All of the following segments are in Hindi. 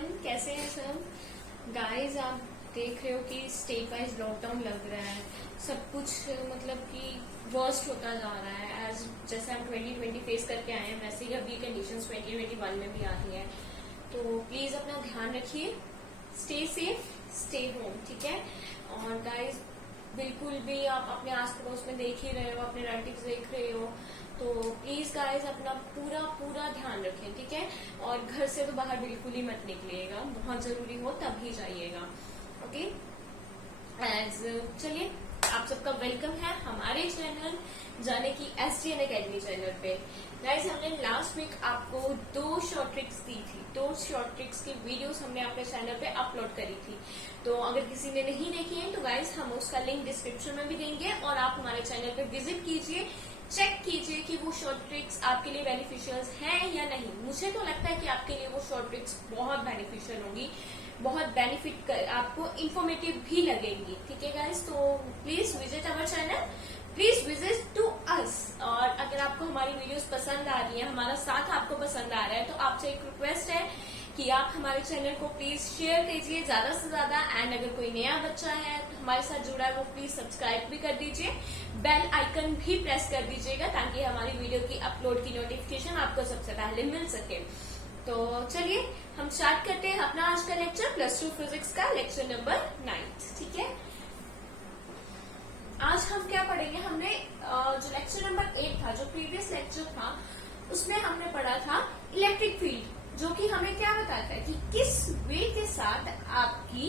एवरीवन, कैसे हैं सब गाइस। आप देख रहे हो कि स्टेट वाइज लॉकडाउन लग रहा है, सब कुछ मतलब कि वर्स्ट होता जा रहा है। एज जैसे हम 2020 फेस करके आए हैं, वैसे ही अभी कंडीशंस 2021 में भी आ रही है। तो प्लीज अपना ध्यान रखिए, स्टे सेफ, स्टे होम, ठीक है। और गाइस बिल्कुल भी आप अपने आस पड़ोस में देख ही रहे हो, अपने रिलेटिव्स देख रहे हो, तो प्लीज गाइस अपना पूरा पूरा ध्यान रखें, ठीक है। और घर से तो बाहर बिल्कुल ही मत निकलिएगा, बहुत जरूरी हो तब ही जाइएगा, ओके। चलिए, आप सबका वेलकम है हमारे चैनल जाने की SGN अकेडमी चैनल पे। गाइस हमने लास्ट वीक आपको 2 शॉर्ट ट्रिक्स दी थी, 2 शॉर्ट ट्रिक्स की वीडियोस हमने अपने चैनल पे अपलोड करी थी। तो अगर किसी ने नहीं देखी है तो गाइस हम उसका लिंक डिस्क्रिप्शन में भी देंगे, और आप हमारे चैनल पे विजिट कीजिए, चेक कीजिए कि वो शॉर्ट ट्रिक्स आपके लिए बेनिफिशियल हैं या नहीं। मुझे तो लगता है कि आपके लिए वो शॉर्ट ट्रिक्स बहुत बेनिफिशियल होंगी, बहुत बेनिफिट आपको इन्फॉर्मेटिव भी लगेंगी, ठीक है गाइस। तो please visit our channel, please visit to us. और अगर आपको हमारी वीडियोस पसंद आ रही है, हमारा साथ आपको पसंद आ रहा है, तो आपसे एक रिक्वेस्ट है कि आप हमारे चैनल को प्लीज शेयर कीजिए ज्यादा से ज्यादा। एंड अगर कोई नया बच्चा है तो हमारे साथ जुड़ा है, वो प्लीज सब्सक्राइब भी कर दीजिए, बेल आइकन भी प्रेस कर दीजिएगा, ताकि हमारी वीडियो की अपलोड की नोटिफिकेशन आपको सबसे पहले मिल सके। तो चलिए हम स्टार्ट करते हैं अपना आज का लेक्चर, +2 फिजिक्स का लेक्चर नंबर 9, ठीक है। आज हम क्या पढ़ेंगे, हमने जो लेक्चर नंबर 8 था, जो प्रीवियस लेक्चर था, उसमें हमने पढ़ा था इलेक्ट्रिक फील्ड, जो कि हमें क्या बताता है कि किस वे के साथ आपकी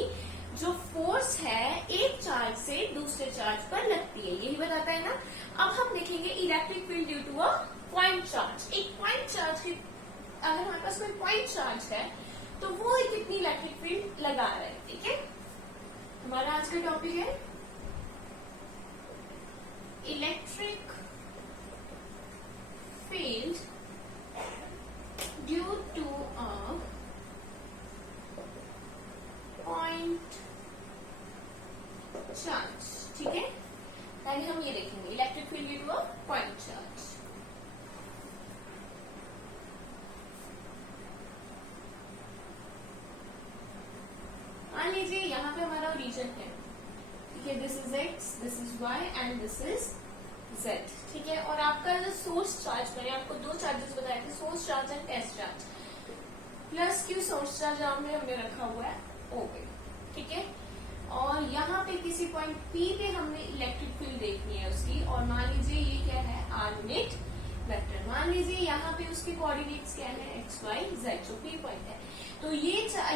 जो फोर्स है एक चार्ज से दूसरे चार्ज पर लगती है, यही बताता है ना। अब हम देखेंगे electric field due to a point charge. एक पॉइंट चार्ज की अगर हमारे पास कोई पॉइंट चार्ज है तो वो कितनी इलेक्ट्रिक फील्ड लगा रहा है, ठीक है। हमारा आज का टॉपिक है electric field due to a point charge, ठीक है। पहले हम ये देखेंगे electric field due to a point charge. मान लीजिए यहाँ पे हमारा रीजन है, ठीक है, this is x, this is y and this is z, ठीक है। और आपका जो सोर्स चार्ज, मैंने आपको 2 चार्जेस बताए थे, source charge and test charge, plus Q source charge हमने रखा हुआ है O पे, ठीक है। और यहाँ पे किसी पॉइंट P पे हमने इलेक्ट्रिक फील्ड देखनी है उसकी, और मान लीजिए ये क्या है, r यूनिट वेक्टर। मान लीजिए यहाँ पे उसके कोऑर्डिनेट्स क्या है, x, y, z, जो P पॉइंट है। तो ये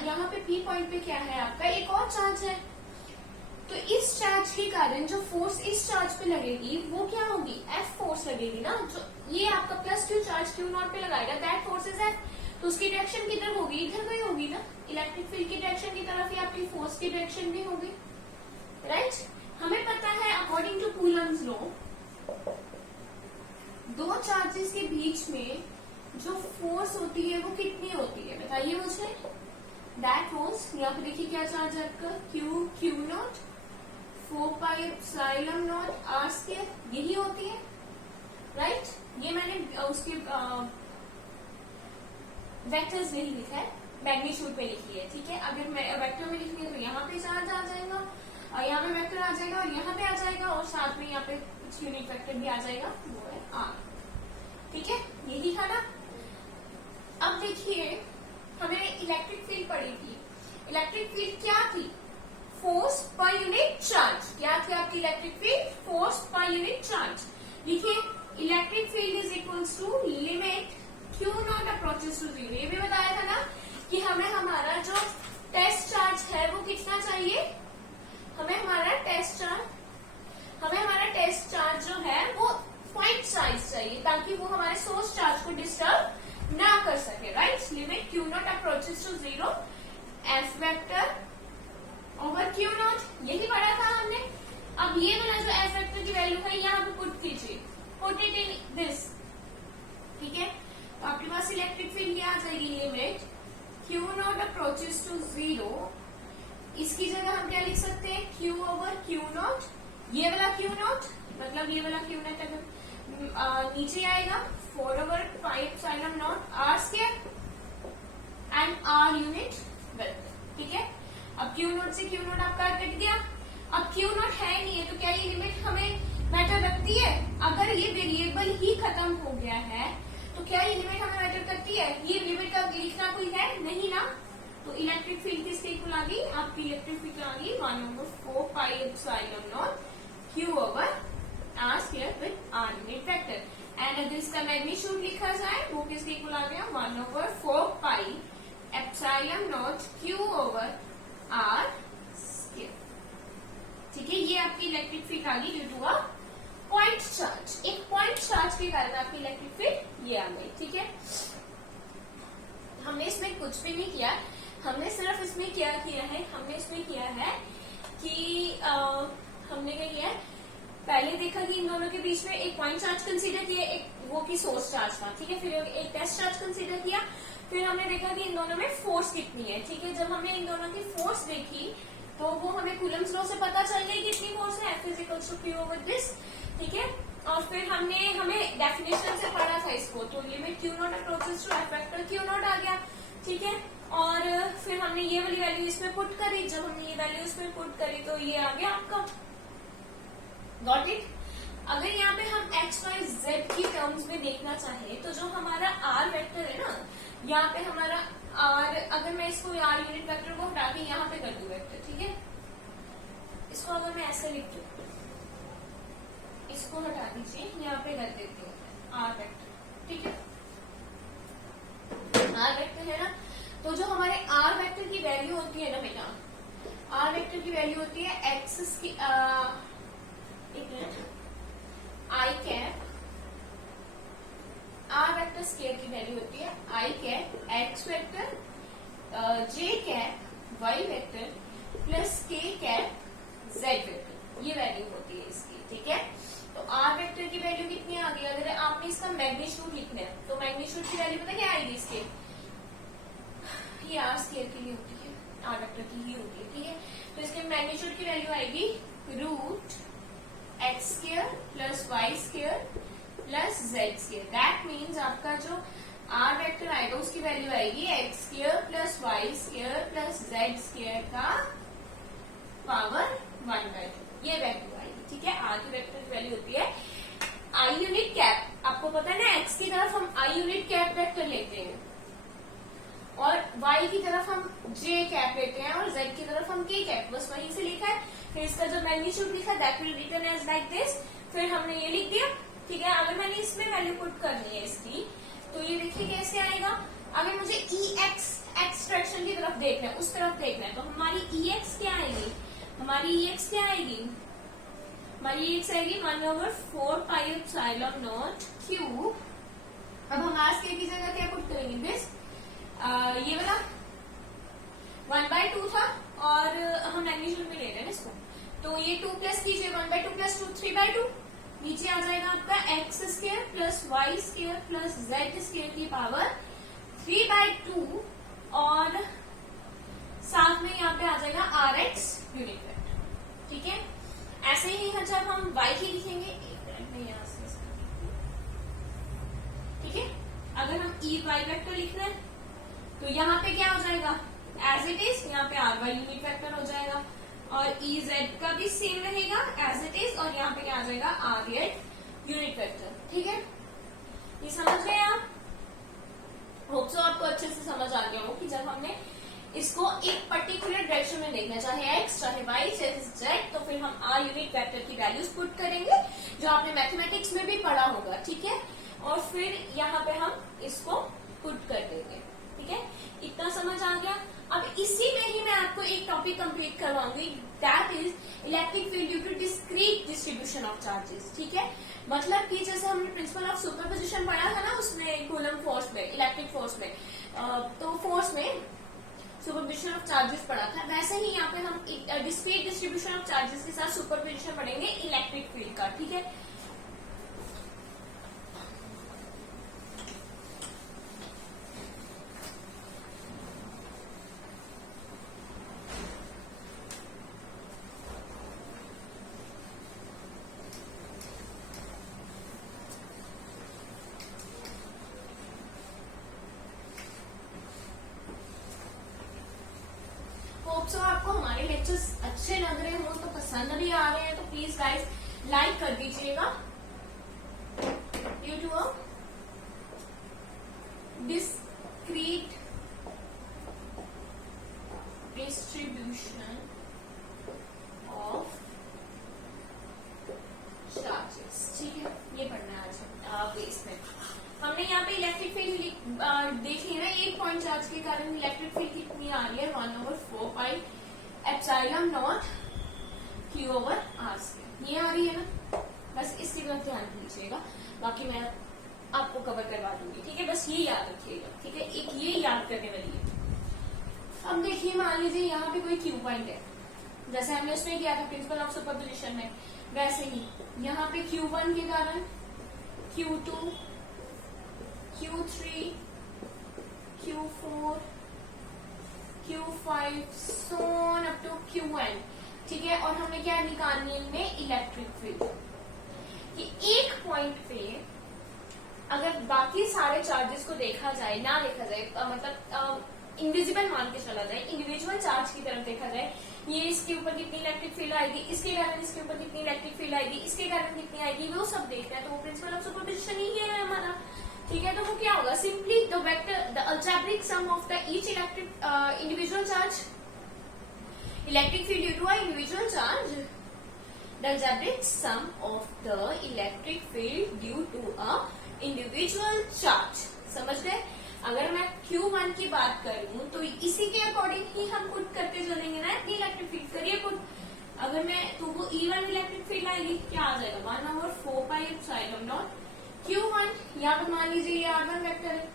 यहाँ पे P पॉइंट पे क्या है, आपका एक और चार्ज है। तो इस चार्ज के कारण जो फोर्स इस चार्ज पे लगेगी वो क्या होगी, F फोर्स लगेगी ना। जो ये आपका +Q चार्ज Q0 पे लगाएगा, दैट फोर्स इज F। तो उसकी डायरेक्शन किधर होगी, इधर में होगी ना। इलेक्ट्रिक फील्ड की डायरेक्शन की तरफ ही आपकी फोर्स की डायरेक्शन भी होगी, राइट। हमें पता है according to Coulomb's law, 2 charges के बीच में जो फोर्स होती है वो कितनी होती है, बताइए मुझे। दैट फोर्स, यहाँ पे देखिए क्या चार्ज है आपका, Q0 4πε0 r², यही होती है, राइट। ये मैंने उसके वेक्टर्स में ही लिखा है, मैग्नीट्यूड पे लिखी है, ठीक है। अगर मैं वेक्टर में लिखनी है तो यहाँ पे चार्ज आ जाएगा, और यहाँ पे वेक्टर आ जाएगा, और यहाँ पे आ जाएगा, और साथ में यहाँ पे कुछ यूनिट वेक्टर भी आ जाएगा, वो है r, ठीक है। यही था ना। अब देखिए हमें इलेक्ट्रिक फील्ड पड़ी थी। इलेक्ट्रिक फील्ड क्या थी, फोर्स पर यूनिट चार्ज। क्या थी आपकी electric field, force per unit charge. देखिए electric field is equals to limit Q0 approaches to 0। ये भी बताया था ना कि हमें हमारा जो टेस्ट चार्ज है वो कितना चाहिए, हमें हमारा टेस्ट चार्ज जो है वो पॉइंट साइज चाहिए, ताकि वो हमारे सोर्स चार्ज को डिस्टर्ब ना कर सके, right. Limit Q0 approaches to 0, F vector over Q0, यही पढ़ा था हमने। अब ये वाला जो F वेक्टर की वैल्यू है यहाँ पे पुट कीजिए, पुट इट इन दिस, ठीक है। तो आपके पास इलेक्ट्रिक फील्ड क्या आ जाएगी, लिमिट Q0 अप्रोचेस टू 0, इसकी जगह हम क्या लिख सकते हैं, Q ओवर Q0, ये वाला Q0 मतलब ये वाला Q0 अगर नीचे आएगा 4/5ε0 r² and r unit Q not आपका कट गया। अब क्यू नॉट है नहीं है तो क्या ये लिमिट हमें मैटर रखती है? अगर ये वेरिएबल ही खत्म हो गया है तो क्या ये लिमिट हमें मैटर करती है? ये लिमिट का लिखना कोई है नहीं ना। तो इलेक्ट्रिक फील्ड किसके इक्वल आ गई? आपकी इलेक्ट्रिक फील्ड आ गई 1/4 pi epsilon naught Q over R square with R unit vector. And अगर इसका मैग्नीट्यूड लिखा जाए वो किसके इक्वल आ गया? 1/4 pi epsilon naught Q over R square. ठीक है, ये आपकी इलेक्ट्रिक फील्ड आ गई due to a point charge. एक पॉइंट चार्ज के कारण आपकी इलेक्ट्रिक फील्ड ये आ गई। ठीक है, हमने इसमें कुछ भी नहीं किया, हमने सिर्फ इसमें क्या किया है, हमने इसमें किया है कि हमने क्या किया है, पहले देखा कि इन दोनों के बीच में एक पॉइंट चार्ज कंसीडर किया, एक वो की सोर्स चार्ज था। ठीक है, फिर एक टेस्ट चार्ज कंसीडर किया, फिर हमने देखा कि इन दोनों में फोर्स कितनी है। ठीक है, जब हमने इन दोनों की फोर्स देखी तो वो हमें कूलम्स लॉ से पता चल गई कितनी फोर्स है, F equals to Q over this. ठीक है, और फिर हमें डेफिनेशन से पढ़ा था इसको, तो limit Q naught approaches to F vector Q naught आ गया। ठीक है, और फिर हमने ये वाली वैल्यू इसमें पुट करी, जब हमने ये वैल्यू इसमें पुट करी तो ये आ गया आपका। Got it? अगर यहाँ पे हम एक्स वाई जेड की टर्म्स में देखना चाहे तो जो हमारा आर वेक्टर है ना, यहाँ पे हमारा आर, अगर मैं इसको आर यूनिट वेक्टर को हटा के यहाँ पे कर दूं वेक्टर, ठीक है, इसको अगर मैं ऐसे लिख दूं, इसको हटा दीजिए, यहाँ पे कर देती हूँ आर वेक्टर। ठीक है, आर वेक्टर है ना, तो जो हमारे आर वेक्टर की वैल्यू होती है ना बेटा, आर वेक्टर की वैल्यू होती है एक्स की एक minute, I cap, R vector square की वैल्यू होती है I cap X vector J cap Y vector plus K cap Z vector, ये वैल्यू होती है इसकी। ठीक है, तो आर वेक्टर की वैल्यू कितनी आ गई? अगर आपने इसका मैग्नीट्यूड लिखना है तो मैग्नीट्यूड की वैल्यू पता क्या आएगी इसके? ये आर स्केयर के लिए होती है, आर वेक्टर की ही होती है। ठीक है, तो इसके मैग्नीट्यूड की वैल्यू आएगी root X square plus Y square plus Z square. That means आपका जो आर वेक्टर आएगा उसकी वैल्यू आएगी X square plus Y square plus Z square का पावर 1/2, ये वैल्यू आएगी। ठीक है, आर की वेक्टर की वैल्यू होती है आई यूनिट कैप। आपको पता है ना, एक्स की तरफ हम आई यूनिट कैप वेक्टर लेते हैं और y की तरफ हम j कैप लेते हैं और z की तरफ हम k कैप, बस वहीं से लिखा है। फिर इसका जो मैग्नीट्यूड लिखा that will written as like this, फिर हमने ये लिख दिया। ठीक है, अगर मैंने इसमें वैल्यू पुट करनी है इसकी, तो ये देखिए कैसे आएगा। अगर मुझे ex एक्सट्रैक्शन की तरफ देखना है, उस तरफ देखना है, तो हमारी ex क्या आएगी? हमारी ex क्या आएगी? हमारी ex आएगी 1/4 पाई एप्सिलॉन नॉट क्यू। अब हम आर स्क्वायर की जगह क्या पुट करेंगे? दिस ये वाला 1/2 था और हम मैग्नीट्यूड में ले रहे हैं इसको, तो ये 2 प्लस कीजिए, 1/2 प्लस 2 3/2, नीचे आ जाएगा आपका X square plus Y square plus Z square की पावर 3/2 और साथ में यहाँ पे आ जाएगा आर एक्स यूनिट वेक्टर। ठीक है, ऐसे ही है जब हम वाई की लिखेंगे, एक मिनट में यहाँ से, ठीक है, अगर हम ई वाई वेक्टर लिखना है तो यहाँ पे क्या हो जाएगा? एज इट इज, यहाँ पे आर वाई यूनिट वेक्टर हो जाएगा और ई जेड का भी सेम रहेगा एज इट इज, और यहाँ पे क्या आ जाएगा? Are Z unit vector. ठीक है, ये समझ गए आप? होप सो आपको अच्छे से समझ आ गया हो कि जब हमने इसको एक पर्टिकुलर डायरेक्शन में देखना, चाहे एक्स चाहे वाई चाहे जेड, तो फिर हम आर यूनिट वेक्टर की वैल्यूज पुट करेंगे जो आपने मैथमेटिक्स में भी पढ़ा होगा। ठीक है, और फिर यहाँ पे हम इसको पुट कर देंगे। ठीक है, इतना समझ आ गया। अब इसी में ही मैं आपको एक टॉपिक कंप्लीट करवाऊंगी, that is electric field due to discrete distribution of charges. ठीक है, मतलब कि जैसे हमने प्रिंसिपल ऑफ सुपरपोजिशन पढ़ा था ना, उसमें कूलम फोर्स में, इलेक्ट्रिक फोर्स में, तो फोर्स में सुपरपोजिशन ऑफ चार्जेस पढ़ा था, वैसे ही यहाँ पे हम डिस्क्रीट डिस्ट्रीब्यूशन ऑफ चार्जेस के साथ सुपरपोजिशन पढ़ेंगे इलेक्ट्रिक फील्ड का। ठीक है, सो आपको हमारे लेक्चर अच्छे लग रहे हो तो पसंद भी आ रहे हैं तो प्लीज गाइस लाइक कर दीजिएगा। Due to a discrete distribution of charges, ठीक है, ये पढ़ना है आज इसमें। हमने यहाँ पे इलेक्ट्रिक फील्ड देख लिया ना, एक पॉइंट चार्ज के कारण इलेक्ट्रिक फील्ड कितनी आ रही है 1/4 pi epsilon not Q over R square, ये आ रही है ना। बस इसकी तरफ ध्यान दीजिएगा, बाकी मैं आपको कवर करवा दूंगी, ठीक है, बस ये याद रखिएगा, ठीक है, एक ये याद करने वाली है। अब देखिए मान लीजिए यहाँ पे कोई Q पॉइंट है, जैसे हमने उसमें किया था प्रिंसिपल ऑफ सुपरपोजिशन में, वैसे ही यहाँ पे Q1 के कारण Q2, Q3, Q4, Q5 so on up to Qn, ठीक है। और हमने क्या निकालनी है इनमें इलेक्ट्रिक फील्ड, कि एक पॉइंट पे अगर बाकी सारे चार्जेस को देखा जाए ना देखा जाए, मतलब इनविजिबल मान के चला जाए, इंडिविजुअल चार्ज की तरफ देखा जाए, ये इसके ऊपर कितनी इलेक्ट्रिक फील्ड आएगी, इसके कारण इसके ऊपर कितनी इलेक्ट्रिक फील्ड आएगी, इसके कारण कितनी आएगी, वो सब देखना है, तो वो प्रिंसिपल ऑफ सुपरपोजिशन ही है हमारा, ठीक है। तो वो क्या होगा, simply the vector the algebraic sum of the each electric individual charge, electric field due to a individual charge, the algebraic sum of the electric field due to a individual charge. समझ गए? अगर मैं Q1 की बात करूं तो इसी के अकॉर्डिंग ही हम पुट करते चलेंगे ना अपनी इलेक्ट्रिक फील्ड, करिए पुट। अगर मैं तो वो E1 इलेक्ट्रिक फील्ड आएगी, क्या आ जाएगा 1/4 पाई एप्सिलॉन नॉट Q1, यहाँ पे मान लीजिए ये R1 वेक्टर है,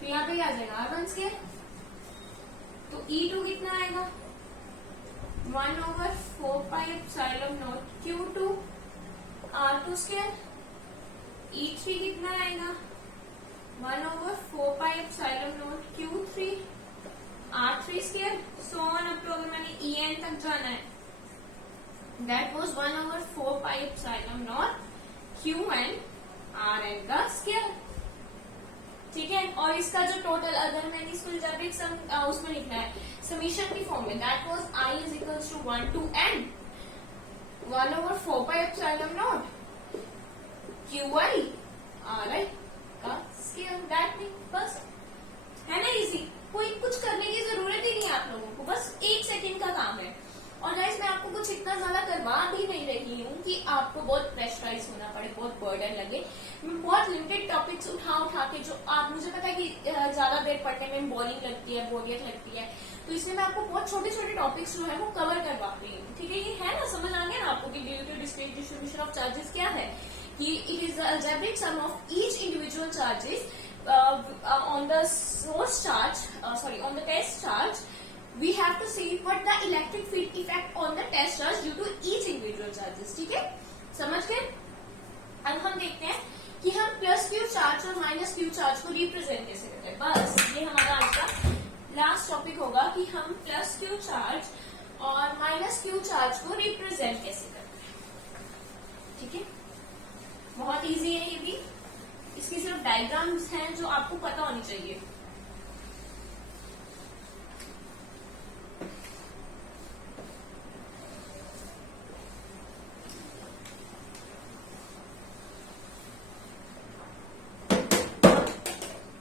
तो यहाँ पे आ जाएगा R1 स्क्वायर, तो E2 कितना आएगा 1/4 pi epsilon not Q2 R2 square, E3 कितना आएगा 1/4 pi epsilon naught Q3 R3 square, so on up to, अगर मैंने En तक जाना है, that was 1/4 pi epsilon naught Qn Rn का स्क्वायर, ठीक है। और इसका जो टोटल, अगर मैंने इसको अलजेब्रिक सम उसमें लिखना है समीशन की फॉर्म में, that was I is equals to 1 to n 1/4 pi epsilon naught Qi Ri का स्क्वायर, दैट मीन, बस है ना इजी, कोई कुछ करने की जरूरत ही नहीं है आप लोगों को, बस 1 सेकंड का काम है। और गाइस मैं आपको कुछ इतना ज्यादा करवा भी नहीं रही हूँ कि आपको बहुत प्रेशराइज होना पड़े, बहुत बर्डन लगे। मैं बहुत लिमिटेड टॉपिक्स उठा के, जो आप, मुझे पता है कि ज्यादा देर पढ़ने में बोरिंग लगती है, बोरियत लगती है, तो इसमें मैं आपको बहुत छोटे छोटे टॉपिक्स जो है वो कवर करवा रही हूँ, ठीक है। ये है ना, समझ आ गया ना आपको कि due to discrete distribution of charges क्या है, कि it is the algebraic sum of each individual charges on the source charge, on the test charge, we have to see what the electric field effect on the test charge due to each individual charges, ठीक है, समझ गए। अब हम देखते हैं कि हम प्लस क्यू चार्ज और माइनस क्यू चार्ज को रिप्रेजेंट कैसे करते हैं। बस ये हमारा आज का लास्ट टॉपिक होगा कि हम प्लस क्यू चार्ज और माइनस क्यू चार्ज को रिप्रेजेंट कैसे करते हैं, ठीक है। बहुत इजी है ये भी, इसकी सिर्फ डायग्राम्स हैं जो आपको पता होनी चाहिए।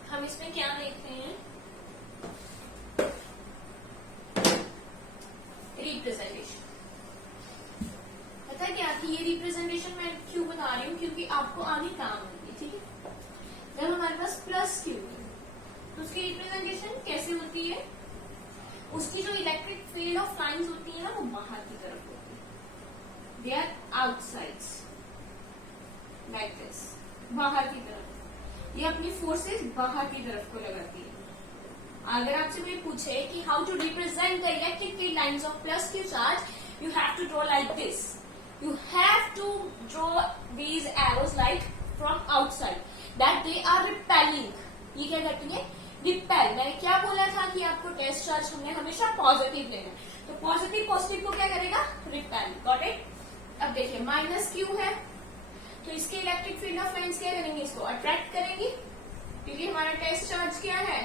हम इसमें क्या देखते हैं, रिप्रेजेंटेशन। पता है क्या कि ये रिप्रेजेंटेशन मैं क्यों बता रही हूँ, क्योंकि आपको आगे काम होगी, ठीक है। जब हमारे पास प्लस क्यू है तो उसकी रिप्रेजेंटेशन कैसे होती है, उसकी जो इलेक्ट्रिक फील्ड ऑफ लाइंस होती है ना वो बाहर की तरफ होती है, they are outsides like this, बाहर की तरफ, ये अपनी फोर्सेस बाहर की तरफ को लगाती है। अगर आपसे कोई पूछे कि how to represent the electric field lines of plus Q charge, you have to draw like this, you have to draw these arrows like from outside, that they are repelling. ये क्या करती है, रिपेल। मैंने क्या बोला था कि आपको टेस्ट चार्ज हमने हमेशा पॉजिटिव लेना है, तो पॉजिटिव पॉजिटिव को क्या करेगा, रिपेल, गॉट इट। अब देखिए माइनस क्यू है तो इसके इलेक्ट्रिक फील्ड ऑफ लाइंस क्या करेंगे, इसको अट्रैक्ट करेंगे, क्योंकि हमारा टेस्ट चार्ज क्या है,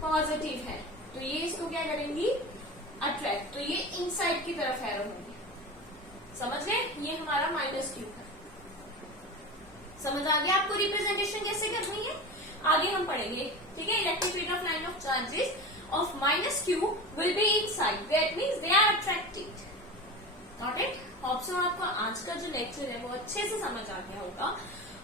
पॉजिटिव है, तो ये इसको क्या करेंगी, अट्रैक्ट, तो ये इनसाइड की तरफ एरो होंगे। समझ गए? ये हमारा -q है। समझ आ गया आपको रिप्रेजेंटेशन कैसे करनी है? आगे हम पढ़ेगे, ठीक है। Electric field of line of charges of -q will be inside, that means they are attracted. Got it? Hope so आपको आज का जो लेक्चर है वो अच्छे से समझ आ गया होगा।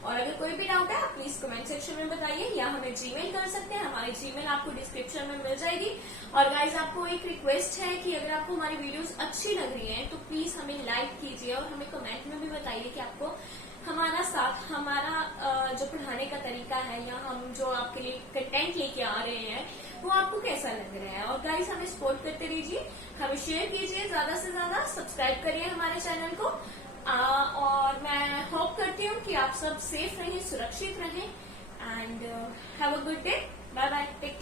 और अगर कोई भी डाउट है आप प्लीज कमेंट सेक्शन में बताइए, या हमें जीमेल कर सकते हैं। हमारी जीमेल आपको डिस्क्रिप्शन में मिल जाएगी। और गाइज आपको एक रिक्वेस्ट है कि अगर आपको हमारी वीडियोस अच्छी लग रही हैं तो प्लीज हमें लाइक कीजिए और हमें कमेंट में भी बताइए कि आपको हमारा साथ, हमारा जो पढ़ाने का तरीका है या हम जो आपके लिए कंटेंट लेके आ रहे हैं वो आपको कैसा लग रहा है। और गाइज हमें सपोर्ट करते रहिए, हमें शेयर कीजिए, ज्यादा से ज्यादा सब्सक्राइब करिए हमारे चैनल को। और मैं होप करती हूँ कि आप सब सेफ रहें, सुरक्षित रहें। And have a good day. Bye bye, take